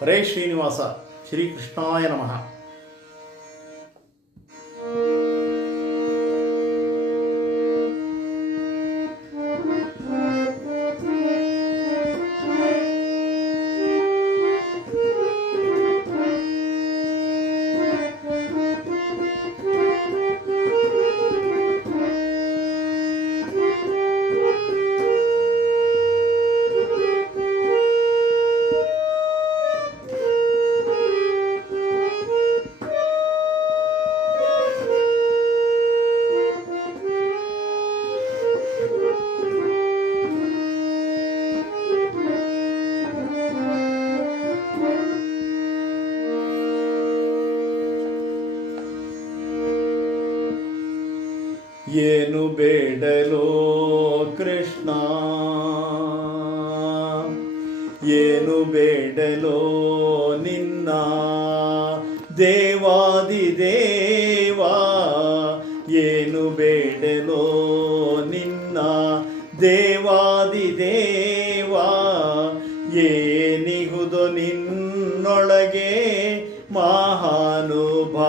ಹರೇ ಶ್ರೀನಿವಾಸ. ಶ್ರೀಕೃಷ್ಣಾಯ ನಮಃ. ಏನು ಬೇಡಲೋ ಕೃಷ್ಣ, ಏನು ಬೇಡಲೋ ನಿನ್ನ ದೇವಾದಿದೇವ, ಏನು ಬೇಡಲೋ ನಿನ್ನ ದೇವಾದಿದೇವ, ಏನಿಹುದು ನಿನ್ನೊಳಗೆ ಮಹಾನುಭಾವ,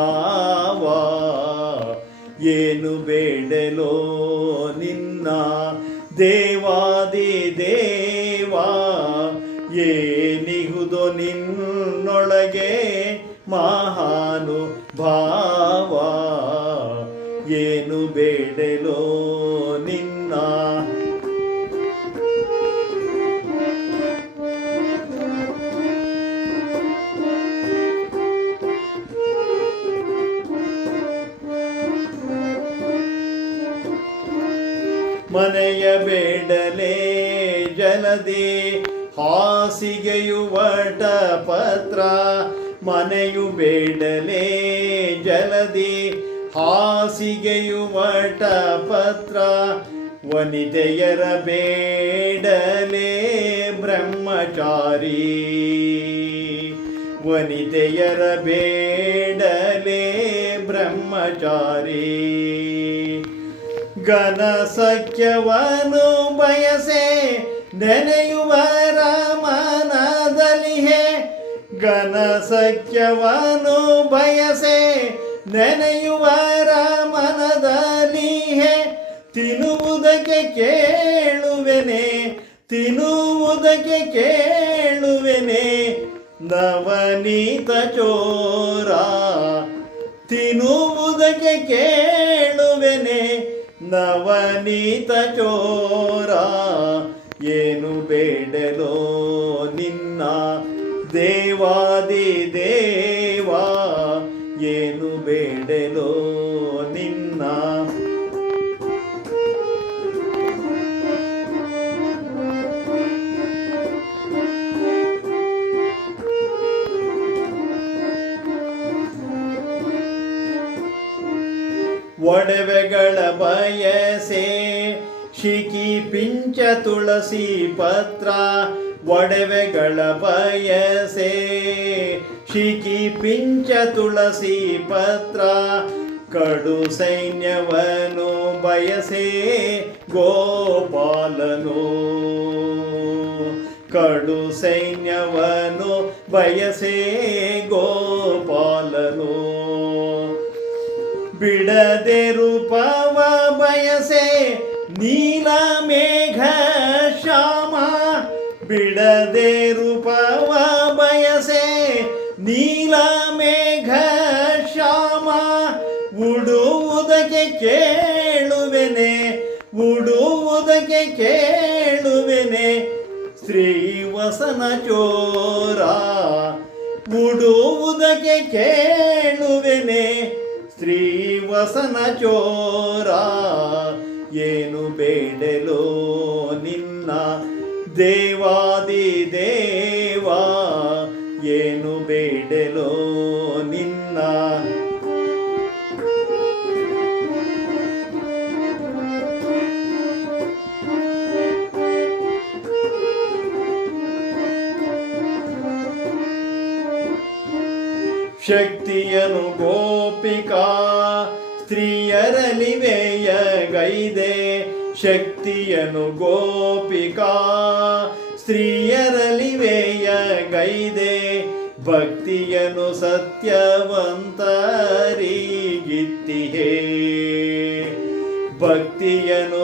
ಏನು ಬೇಡಲೋ ನಿನ್ನ ದೇವಾದಿದೇವ, ಏನಿಹುದು ನಿನ್ನೊಳಗೆ ಮಹಾನುಭಾವ, ಏನು ಬೇಡಲೋ ನಿನ್ನ. ಮನೆಯ ಬೇಡಲೇ ಜಲದಿ ಹಾಸಿಗೆಯು ವಟಪತ್ರ, ಮನೆಯು ಬೇಡಲೇ ಜಲದಿ ಹಾಸಿಗೆಯು ವಟಪತ್ರ, ವನಿತೆಯರ ಬೇಡಲೇ ಬ್ರಹ್ಮಚಾರಿ, ವನಿತೆಯರ ಬೇಡಲೇ ಬ್ರಹ್ಮಚಾರಿ, ಘನ ಸಖ್ಯವನು ಬಯಸೆ ನೆನೆಯುವರ ಮನದಲಿಹೆ, ಘನ ಸಖ್ಯವನು ಬಯಸೆ ನೆನೆಯುವರ ಮನದಲಿಹೆ, ತಿನ್ನುವುದಕ್ಕೆ ಕೇಳುವೆನೆ, ತಿನ್ನುವುದಕ್ಕೆ ಕೇಳುವೆನೆ ನವನೀತ ಚೋರ, ತಿನ್ನುವುದಕ್ಕೆ ಕೇಳುವೆನೆ ನವನೀತ ಚೋರ, ಏನು ಬೇಡಲೋ ನಿನ್ನ ದೇವಾದಿದೇವ, ಏನು ಬೇಡಲೋ ನಿನ್ನ. ಒಡವೆಗಳ ಬಯಸೆ ಶಿಖಿ ಪಿಂಚ ತುಳಸಿ ಪತ್ರ, ಒಡವೆಗಳ ಬಯಸೆ ಶಿಖಿ ಪಿಂಚ ತುಳಸಿ ಪತ್ರ, ಕಡು ಸೈನ್ಯವನು ಬಯಸೆ ಗೋಪಾಲನು, ಕಡು ಸೈನ್ಯವನು ಬಯಸೆ ಗೋಪಾಲನು, ಬಿಡದೆ ರೂಪವ ಬಯಸೆ ನೀಲ ಮೇಘ ಶ್ಯಾಮ, ಬಿಡದೆ ರೂಪವ ಬಯಸೆ ನೀಲ ಮೇಘ ಶ್ಯಾಮ, ಉಡುವುದಕ್ಕೆ ಕೇಳುವೆನೆ, ಉಡುವುದಕ್ಕೆ ಕೇಳುವೆನೆ ಶ್ರೀವಸನ ಚೋರ, ಉಡುವುದಕ್ಕೆ ಕೇಳುವೆನೆ ಶ್ರೀವಸನ ಚೋರ, ಏನು ಬೇಡಲೋ ನಿನ್ನ ದೇವಾದಿದೇವ, ಏನು ಬೇಡಲೋ ನಿನ್ನ. ಶಕ್ತಿಯನು ಗೋಪಿಕಾ ಸ್ತ್ರೀಯರಲಿವೆಯ ಗೈದೆ, ಶಕ್ತಿಯನು ಗೋಪಿಕಾ ಸ್ತ್ರೀಯರಲಿವೆಯ ಗೈದೆ ಭಕ್ತಿಯನು ಸತ್ಯವಂತರಿಗಿತ್ತಿಹೇ ಭಕ್ತಿಯನು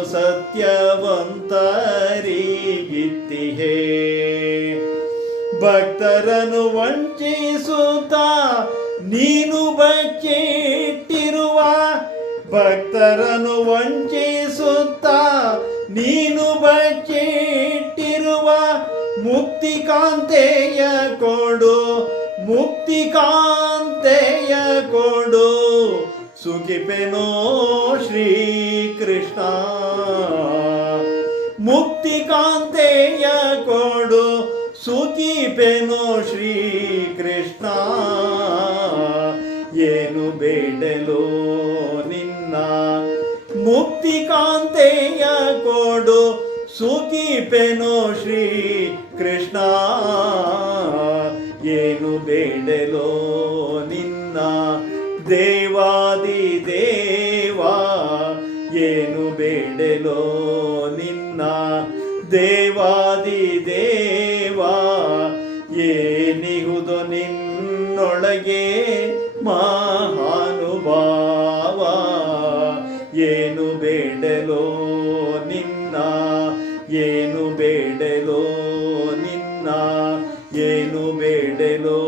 ಸತ್ಯವಂತರಿಗಿತ್ತಿಹೇ ಭಕ್ತರನ್ನು ವಂಚಿಸುತ್ತಾ ನೀನು ಬಚ್ಚಿಟ್ಟಿರುವ ಭಕ್ತರನ್ನು ವಂಚಿಸುತ್ತಾ ನೀನು ಬಚ್ಚಿಟ್ಟಿರುವ ಮುಕ್ತಿಕಾಂತೆಯ ಕೊಡು ಮುಕ್ತಿಕಾಂತೆಯ ಕೊಡು ಸುಖಿಪೆನೋ ಶ್ರೀ ಕೃಷ್ಣ ಮುಕ್ತಿಕಾಂತೆಯ ಕೊಡು ಸುಖಿಪೆನೋ ಶ್ರೀ ಕೃಷ್ಣ ಏನು ಬೇಡಲೋ ನಿನ್ನ ಮುಕ್ತಿಕಾಂತೆಯ ಕೊಡು ಸುಖಿಪೆನೋ ಶ್ರೀ ಕೃಷ್ಣ ಏನು ಬೇಡಲೋ ನಿನ್ನ ದೇವಾದಿ ದೇವಾ ಏನು ಬೇಡಲೋ ನಿನ್ನ ದೇವಾದಿ ದೇವಾ ಏನಿಹುದು ನಿನ್ನೊಳಗೆ ಮಹಾನುಭಾವ ಏನು ಬೇಡಲೋ ನಿನ್ನ ಏನು ಬೇಡಲೋ ನಿನ್ನ ಏನು ಬೇಡಲೋ